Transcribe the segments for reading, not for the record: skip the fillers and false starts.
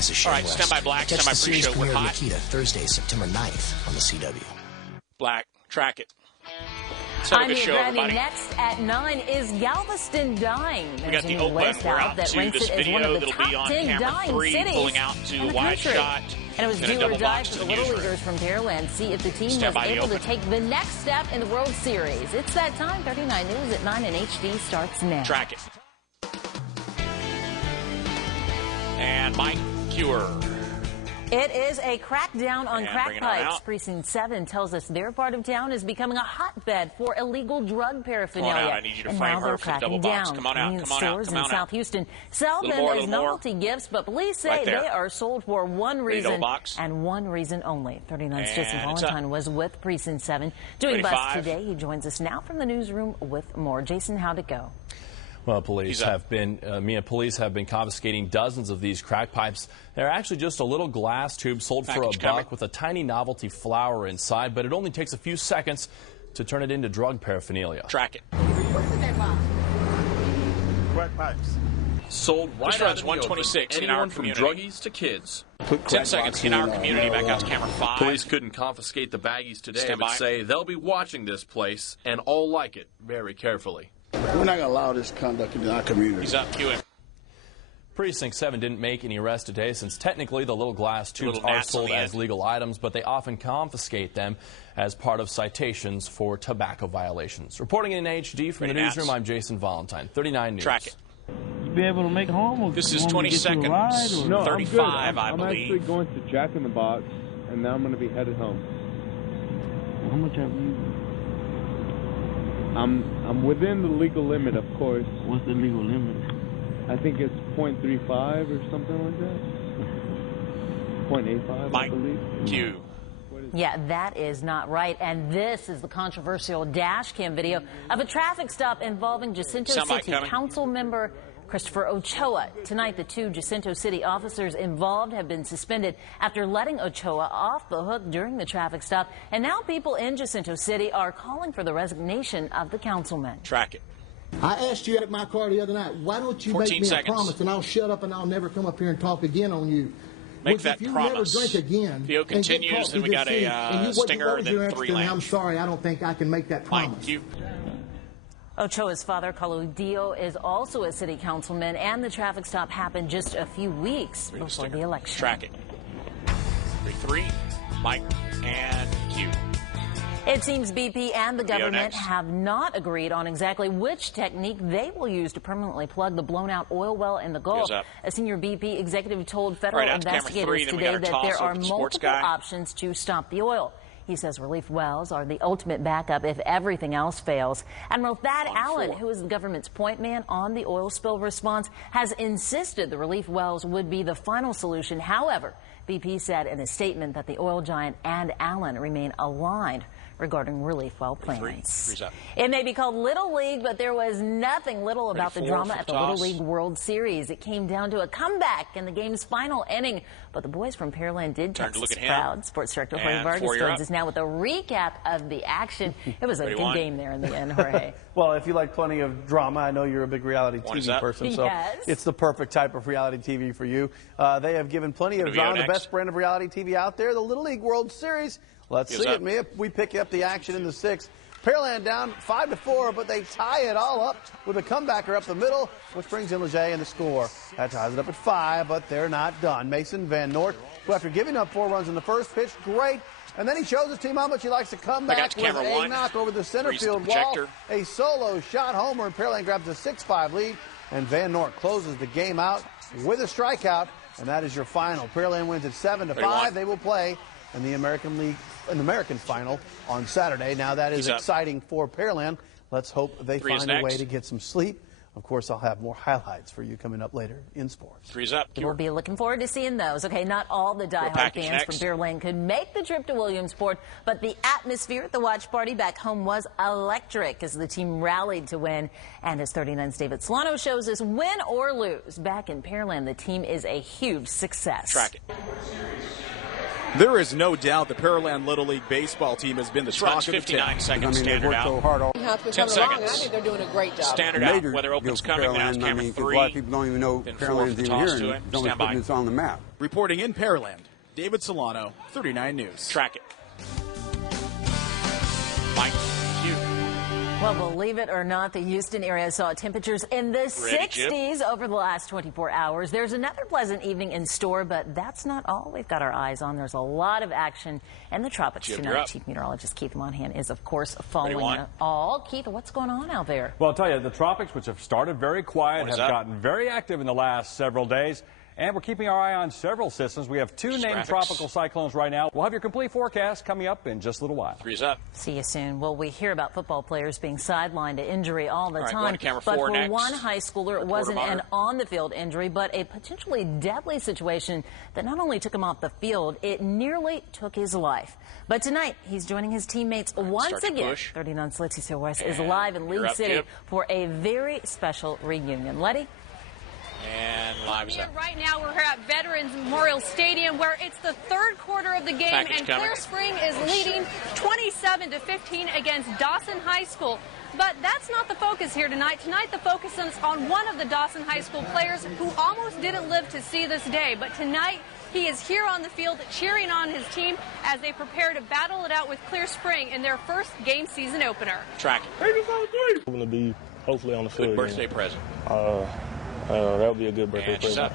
This is Shane All right, West. stand by Black, Catch stand by the series pre-show. We're premiere of hot. Nikita Thursday, September 9th on the CW. Black, track it. Let's have a I'm good show, Brandy. everybody. Next at 9 is Galveston dying. We got the open. We're out to this video that'll be on camera 3, pulling out to a wide shot. And it was do or die for the Little Leaguers from Pearland. See if the team was able to take the next step in the World Series. It's that time. 39 News at 9 and HD starts now. Track it. And Mike Cure. It is a crackdown on crack pipes. Out. Precinct 7 tells us their part of town is becoming a hotbed for illegal drug paraphernalia. Come on out. I need you to and frame now they're her for the cracking double box. down. Come on out. Come on out. Stores Come in on South out. Houston sell them as novelty gifts, but police say they are sold for one reason and one reason only. 39's Jason Valentine was with Precinct 7 doing bus today. He joins us now from the newsroom with more. Jason, how'd it go? Well, police have been confiscating dozens of these crack pipes. They're actually just a little glass tube sold for $1 with a tiny novelty flower inside, but it only takes a few seconds to turn it into drug paraphernalia. Track it. What's in there, Bob? Crack pipes. Sold right out of 126 in our community. From druggies to kids. 10 seconds in our community. Back out to camera 5. Police couldn't confiscate the baggies today, but say they'll be watching this place and all like it very carefully. We're not going to allow this conduct in our community. He's up, queuing. Precinct 7 didn't make any arrests today since technically the little glass tubes are sold as legal items, but they often confiscate them as part of citations for tobacco violations. Reporting in HD from the newsroom, I'm Jason Valentine, 39 News. Track it. Be able to make home. This is 20 seconds. No, 35, I I'm believe. actually going to Jack in the Box, and now I'm going to be headed home. How much have you? I'm within the legal limit, of course. What's the legal limit? I think it's 0.35 or something like that. 0.85, I believe. Q. Yeah, that is not right. And this is the controversial dash cam video of a traffic stop involving Jacinto City Council member Christopher Ochoa. Tonight, the 2 Jacinto City officers involved have been suspended after letting Ochoa off the hook during the traffic stop. And now people in Jacinto City are calling for the resignation of the councilman. Track it. I asked you at my car the other night, why don't you make me a promise and I'll shut up and I'll never come up here and talk again on you. Make that if you promise. Never drink again, Theo continues, then we got a stinger, and then 3 lanes. I'm sorry, I don't think I can make that promise. Ochoa's father, Caludio, is also a city councilman, and the traffic stop happened just a few weeks before the election. Track it. 3-3, Mike and Q. It seems BP and the government have not agreed on exactly which technique they will use to permanently plug the blown-out oil well in the Gulf. A senior BP executive told federal investigators today that there are multiple options to stop the oil. He says relief wells are the ultimate backup if everything else fails. Admiral Thad Allen, who is the government's point man on the oil spill response, has insisted the relief wells would be the final solution. However, BP said in a statement that the oil giant and Allen remain aligned regarding relief well plans. It may be called Little League, but there was nothing little about the drama at the Little League World Series. It came down to a comeback in the game's final inning, but the boys from Pearland did Texas proud. Sports Director Jorge Vargas joins us now with a recap of the action. It was a good game there in the end, Jorge. Well, if you like plenty of drama, I know you're a big reality TV person, so it's the perfect type of reality TV for you. They have given plenty of drama, the best brand of reality TV out there, the Little League World Series. Let's see it, Mia. We pick up the action in the 6th. Pearland down 5-4, but they tie it all up with a comebacker up the middle, which brings in Leger in the score. That ties it up at 5, but they're not done. Mason Van Noort, who after giving up 4 runs in the first, pitched great, and then he shows his team how much he likes to come back with a knock over the center field wall, a solo shot homer, and Pearland grabs a 6-5 lead, and Van Noort closes the game out with a strikeout, and that is your final. Pearland wins at 7-5. They will play in the American final on Saturday. Now that is exciting for Pearland. Let's hope they find a way to get some sleep. Of course, I'll have more highlights for you coming up later in sports. 3's up. We'll be looking forward to seeing those. Okay, not all the diehard fans from Pearland could make the trip to Williamsport, but the atmosphere at the watch party back home was electric as the team rallied to win. And as 39's David Solano shows us, win or lose, back in Pearland, the team is a huge success. Track it. There is no doubt the Pearland Little League baseball team has been the talk of the town. 59 seconds standard out. So hard 10 seconds. I think they're doing a great job. Standard out. Weather opens coming. Now it's camera 3. A lot of people don't even know Pearland's even here. And don't put this on the map. Reporting in Pearland, David Solano, 39 News. Track it. Mike Hugh. Well, believe it or not, the Houston area saw temperatures in the 60s over the last 24 hours. There's another pleasant evening in store, but that's not all we've got our eyes on. There's a lot of action in the tropics tonight. Chief Meteorologist Keith Monahan is, of course, following it all. Keith, what's going on out there? Well, I'll tell you, the tropics, which have started very quiet, have gotten very active in the last several days. And we're keeping our eye on several systems. We have 2 named tropical cyclones right now. We'll have your complete forecast coming up in just a little while. 3's up. See you soon. Well, we hear about football players being sidelined to injury all the time. But for one high schooler, it wasn't an on-the-field injury, but a potentially deadly situation that not only took him off the field, it nearly took his life. But tonight, he's joining his teammates once again. 39's Letty Silvers is live in League City for a very special reunion. Letty? And live is up. Right now we're here at Veterans Memorial Stadium where it's the 3rd quarter of the game and Clear Spring is leading 27-15 against Dawson High School. But that's not the focus here tonight. Tonight the focus is on one of the Dawson High School players who almost didn't live to see this day. But tonight he is here on the field cheering on his team as they prepare to battle it out with Clear Spring in their first game season opener. Track. I'm going to be hopefully on the field. Good birthday present. That would be a good birthday present.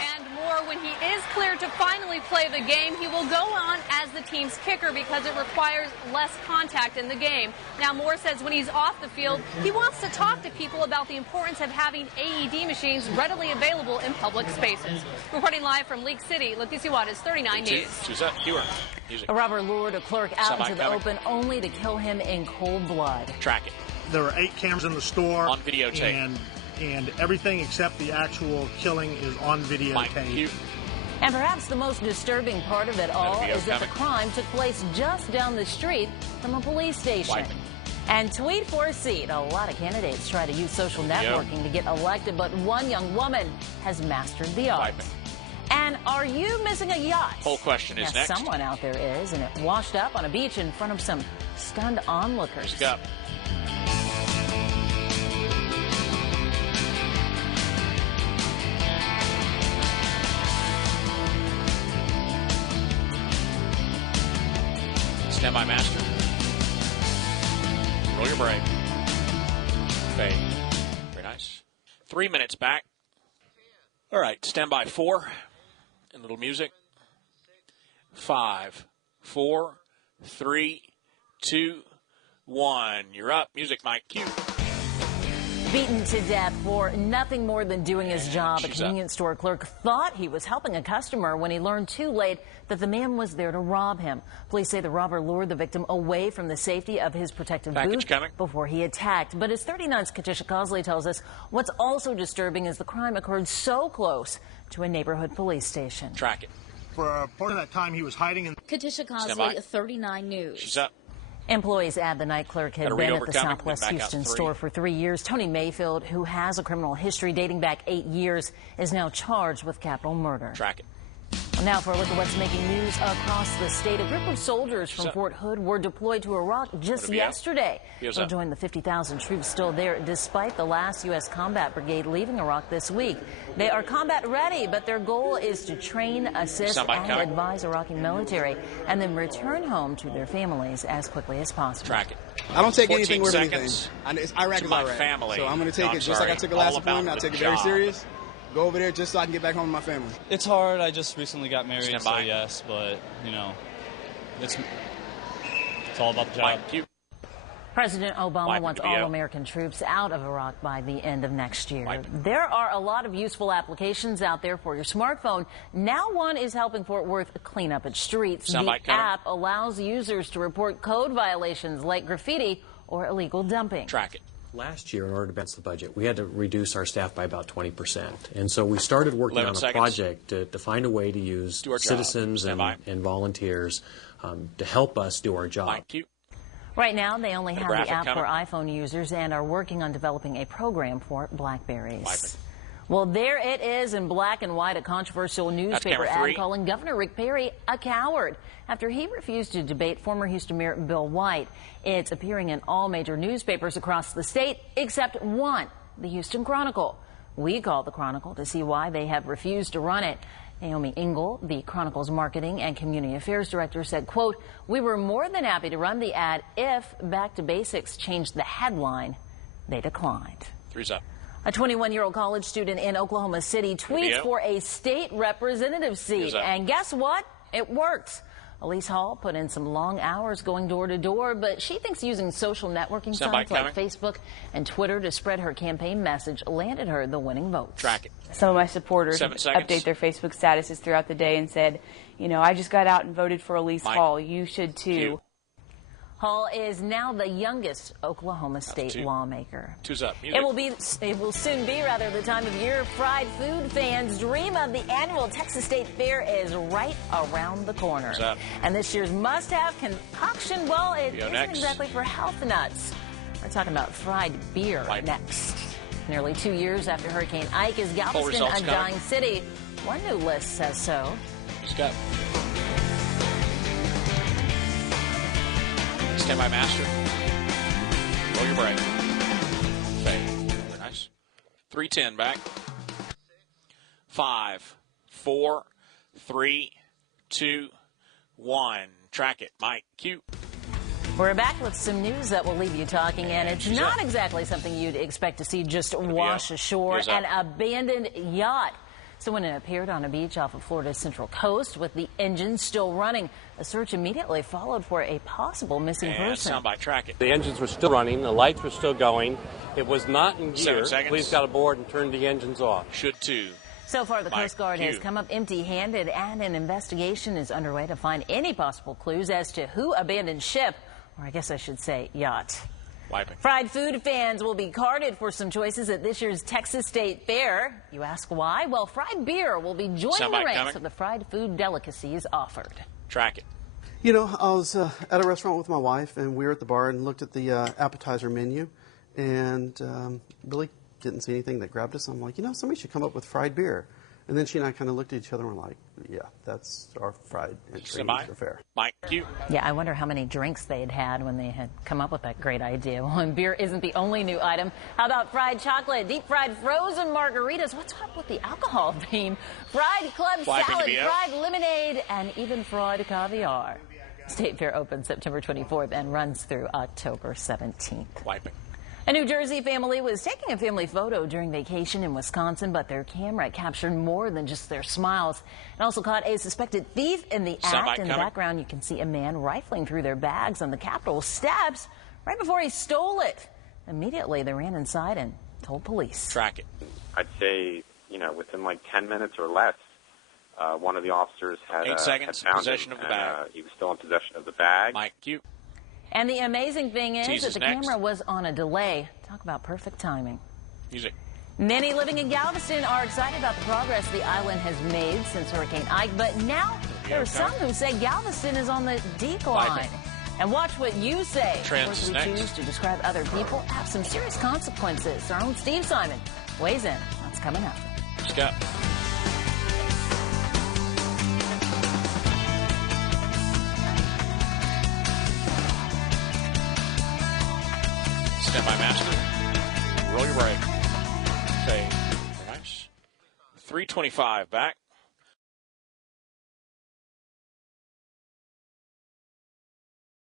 And more when he is cleared to finally play the game. He will go on as the team's kicker because it requires less contact in the game. Now, Moore says when he's off the field, he wants to talk to people about the importance of having AED machines readily available in public spaces. Reporting live from League City, Leticia Waters, 39 News. Robert lured a clerk out into the open only to kill him in cold blood. Track it. There were 8 cameras in the store. On videotape. And everything except the actual killing is on videotape. And perhaps the most disturbing part of it all is that the crime took place just down the street from a police station. And tweet for a seat. A lot of candidates try to use social networking to get elected, but one young woman has mastered the art. And are you missing a yacht? Whole question is next. Someone out there is, and it washed up on a beach in front of some stunned onlookers. Stand by, master. Roll your brake. Fade. Very nice. 3 minutes back. All right, stand by 4. And a little music. 5, 4, 3, 2, 1. You're up. Music, Mike. Cue. Beaten to death for nothing more than doing his job, a convenience store clerk thought he was helping a customer when he learned too late that the man was there to rob him. Police say the robber lured the victim away from the safety of his protective booth before he attacked. But as 39's Katisha Cosley tells us, what's also disturbing is the crime occurred so close to a neighborhood police station. Track it. For a part of that time, he was hiding in... Katisha Cosley, 39 News. She's up. Employees add the night clerk had been at the Southwest Houston store for 3 years. Tony Mayfield, who has a criminal history dating back 8 years, is now charged with capital murder. Track it. Now for a look at what's making news across the state. A group of soldiers from Fort Hood were deployed to Iraq just yesterday. They'll join the 50,000 troops still there, despite the last U.S. combat brigade leaving Iraq this week. They are combat ready, but their goal is to train, assist, and advise Iraqi military, and then return home to their families as quickly as possible. Track it. I don't take anything with anything. Iraq is Iraq. Family. So I'm going to take it just like I took a last appointment. I take it very serious. Go over there just so I can get back home to my family. It's hard. I just recently got married, so yes, but, you know, it's all about the job. President Obama wants all American troops out of Iraq by the end of next year. There are a lot of useful applications out there for your smartphone. Now one is helping Fort Worth clean up its streets. The app allows users to report code violations like graffiti or illegal dumping. Track it. Last year, in order to balance the budget, we had to reduce our staff by about 20%. And so we started working on a project to find a way to use citizens and volunteers to help us do our job. Right now, they only have the app for iPhone users and are working on developing a program for BlackBerries. Well, there it is in black and white, a controversial newspaper ad calling Governor Rick Perry a coward after he refused to debate former Houston Mayor Bill White. It's appearing in all major newspapers across the state except one, the Houston Chronicle. We called the Chronicle to see why they have refused to run it. Naomi Engel, the Chronicle's marketing and community affairs director, said, quote, "We were more than happy to run the ad if Back to Basics changed the headline. They declined." Three's up. A 21-year-old college student in Oklahoma City tweets for a state representative seat. And guess what? It works. Elise Hall put in some long hours going door to door, but she thinks using social networking sites like Facebook and Twitter to spread her campaign message landed her the winning vote. Track it. Some of my supporters update their Facebook statuses throughout the day and said, you know, I just got out and voted for Elise Hall. You should too. Hall is now the youngest Oklahoma State lawmaker. Two's up. It will soon be the time of year fried food fans dream of. The annual Texas State Fair is right around the corner. And this year's must-have concoction, well, it isn't exactly for health nuts. We're talking about fried beer next. Nearly 2 years after Hurricane Ike, is Galveston a dying city? One new list says so. Scott. Stand by, master. Roll your break. Fade. Very nice. 3:10 back. 5, 4, 3, 2, 1. Track it. Mike, cue. We're back with some news that will leave you talking, and it's not exactly something you'd expect to see just wash ashore. An abandoned yacht. So when it appeared on a beach off of Florida's Central Coast with the engine still running, a search immediately followed for a possible missing person. Soundbite, track it. The engines were still running. The lights were still going. It was not in gear. 7 seconds. Police got aboard and turned the engines off. Should too. So far, the Coast Guard has come up empty-handed, and an investigation is underway to find any possible clues as to who abandoned ship, or I guess I should say yacht. Wiping. Fried food fans will be carded for some choices at this year's Texas State Fair. You ask why? Well, fried beer will be joining the ranks of the fried food delicacies offered. Track it. You know, I was at a restaurant with my wife, and we were at the bar and looked at the appetizer menu, and really didn't see anything that grabbed us. I'm like, you know, somebody should come up with fried beer. And then she and I kind of looked at each other and were like, yeah, that's our fried entry into the fair. Mike, cue. Yeah, I wonder how many drinks they had when they had come up with that great idea. Well, and beer isn't the only new item. How about fried chocolate, deep-fried frozen margaritas? What's up with the alcohol theme? Fried club salad, fried lemonade, and even fried caviar. State Fair opens September 24th and runs through October 17th. Wiping. A New Jersey family was taking a family photo during vacation in Wisconsin, but their camera captured more than just their smiles. It also caught a suspected thief in the act. In the background, you can see a man rifling through their bags on the Capitol steps right before he stole it. Immediately, they ran inside and told police. Track it. I'd say, you know, within like 10 minutes or less, one of the officers had 8 seconds, had found possession him, of the bag. He was still in possession of the bag. Mike, cue. And the amazing thing is that the camera was on a delay. Talk about perfect timing. Music. Many living in Galveston are excited about the progress the island has made since Hurricane Ike, but now there are some who say Galveston is on the decline. And watch what you say. Words we choose to describe other people have some serious consequences. Our own Steve Simon weighs in. That's coming up. Scott. Stand by, master. Roll your break. Okay. Very nice. 3:25 back.